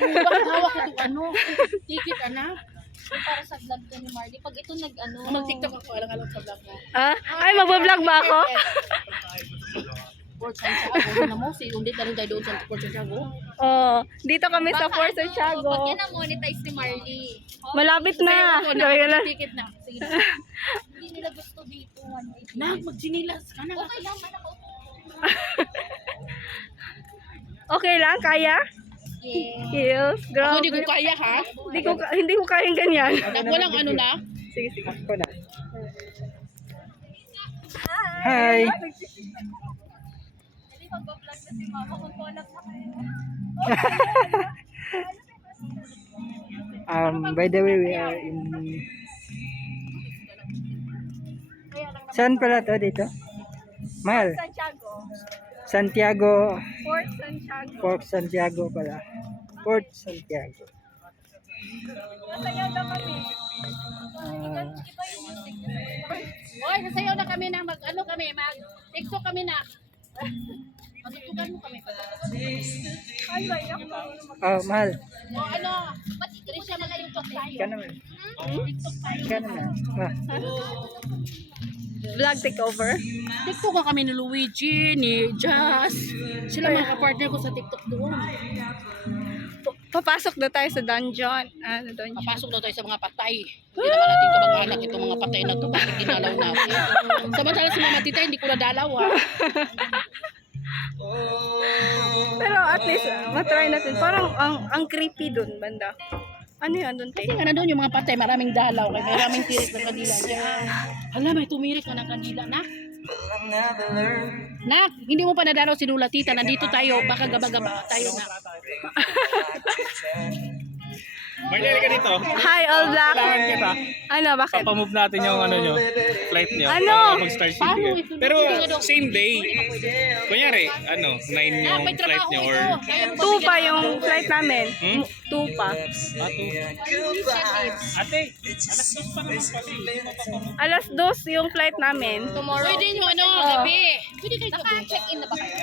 Bakit hawak ito ano? Ticket anak. Para sa vlog ko ni Marley. Pag ito nag-ano. Mag-TikTok ako, alang-alang sa vlog mo. Ay, magbablog ba ako? Port Santiago na mo, si undit na rin tayo doon sa Port Santiago. Oh, dito kami sa Fort Santiago. Pag yan na-monetize ni Marley. Malapit na. Ako, Sabi ko na. ticket na. Sige na. Hindi nila gusto dito. Nak, magsinilas ka na. Okay lang, man ako. Okay lang, kaya? Yeah. Yes, Ako grabe. hindi ko kaya ha. Hindi ko kayang ganyan. Nak, walang ano na. Sige, sige. Ako na. Hi. Hindi mag-vlog na si Mama. Mag-collab na kayo. By the way, we are in... Saan pala to dito? Mahal. Santiago. Santiago. Fort Santiago. Fort Santiago pala. Fort Santiago. Nasayaw na kami. Iba yung music niya. Oy, sasayaw na kami na mag-ano kami, mag-TikTok kami na. Matutugan mo kami. Ay, bayak ka. Oh, mahal. O ano, Trisha mag-TikTok tayo. Ka naman. TikTok tayo. Ka naman. Ah. Vlog takeover. TikTok ka kami ni Luigi, ni Jazz. Sila mga kapartner ko sa TikTok doon. Papasok na tayo sa dungeon. Dungeon. Papasok na tayo sa mga patay. Hindi naman natin kamag-anak itong mga patay na ito. Bakit dinalaw natin? Samantala si Mama Tita, hindi ko nadalaw ha. Pero at least, matry natin. Parang ang creepy dun, banda. Ano yan dun, te? Kasi nga na doon yung mga patay, maraming dalaw. Kaya maraming tirik ng kandila. Hala, may tumirik na ng kandila na. Nak, hindi mo pa nadalaw si Lula Tita. Nandito tayo, baka gaba-gaba tayo na. Marley, ka dito. Hi, all black. Kailangan kita. Ano, bakit? Papamove natin yung ano nyo, flight nyo. Ano? Para mag-start Paano kayo. ito? Pero same day. Kunyari, 9 Nak, yung may flight trabaho nyo ito. or... Kaya 2 pa yung flight namin. 2 pa. Ate, alas 2 pa naman pala. Alas 2 yung flight namin. Tomorrow. Pwede nyo ano, gabi. Pwede kayo gabi. Naka-check-in na ba kayo?